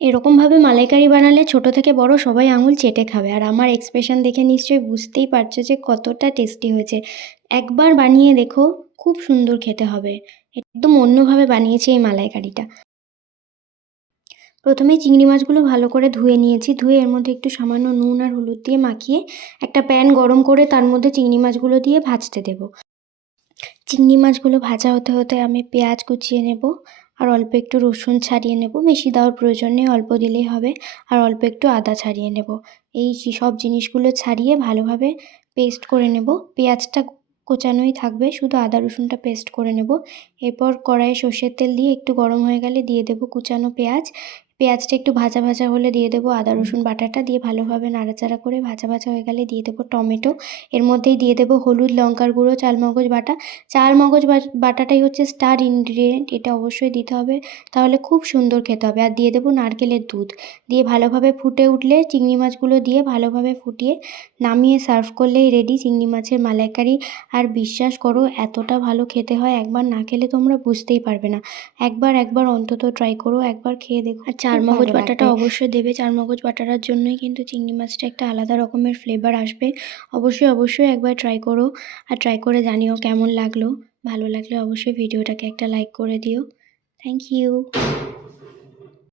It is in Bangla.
এরকমভাবে মালাইকারি বানালে ছোট থেকে বড় সবাই আঙুল চেটে খাবে। আর আমার এক্সপ্রেশন দেখে নিশ্চয়ই বুঝতেই পারছো যে কতটা টেস্টি হয়েছে। একবার বানিয়ে দেখো, খুব সুন্দর খেতে হবে। একদম অন্যভাবে বানিয়েছি এই মালাইকারিটা। প্রথমেই চিংড়ি মাছগুলো ভালো করে ধুয়ে নিয়েছি। ধুয়ে এর মধ্যে একটু সামান্য নুন আর হলুদ দিয়ে মাখিয়ে একটা প্যান গরম করে তার মধ্যে চিংড়ি মাছগুলো দিয়ে ভাজতে দেবো। চিংড়ি মাছগুলো ভাজা হতে হতে আমি পেঁয়াজ কুচিয়ে নেব আর অল্প একটু রসুন ছাড়িয়ে নেব। বেশি দেওয়ার প্রয়োজন নেই, অল্প দিলেই হবে। আর অল্প একটু আদা ছাড়িয়ে নেব। এই সব জিনিসগুলো ছাড়িয়ে ভালোভাবে পেস্ট করে নেব। পেঁয়াজটা কোচানোই থাকবে, শুধু আদা রসুনটা পেস্ট করে নেব। এরপর কড়াইয়ে সর্ষের তেল দিয়ে একটু গরম হয়ে গেলে দিয়ে দেব কুচানো পেঁয়াজ। পেঁয়াজটা একটু ভাজা ভাজা হলে দিয়ে দেবো আদা রসুন বাটাটা, দিয়ে ভালোভাবে নাড়াচাড়া করে ভাজা ভাজা হয়ে গেলে দিয়ে দেবো টমেটো। এর মধ্যেই দিয়ে দেবো হলুদ, লঙ্কার গুঁড়ো, চালমগজ বাটা। চালমগজ বাটাটাই হচ্ছে স্টার ইনগ্রিডিয়েন্ট, এটা অবশ্যই দিতে হবে, তাহলে খুব সুন্দর খেতে হবে। আর দিয়ে দেবো নারকেলের দুধ। দিয়ে ভালোভাবে ফুটে উঠলে চিংড়ি মাছগুলো দিয়ে ভালোভাবে ফুটিয়ে নামিয়ে সার্ভ করলেই রেডি চিংড়ি মাছের মালাইকারি। আর বিশ্বাস করো এতটা ভালো খেতে হয়, একবার না খেলে তোমরা বুঝতেই পারবে না। একবার অন্তত ট্রাই করো, একবার খেয়ে দেখো। আর চারমগজ বাটাটা অবশ্যই দেবে। চারমগজ বাটাটার জন্যই কিন্তু চিংড়ি মাছটা একটা আলাদা রকমের ফ্লেভার আসবে। অবশ্যই একবার ট্রাই করো। আর ট্রাই করে জানিও কেমন লাগলো। ভালো লাগলে অবশ্যই ভিডিওটাকে একটা লাইক করে দিও। Thank you.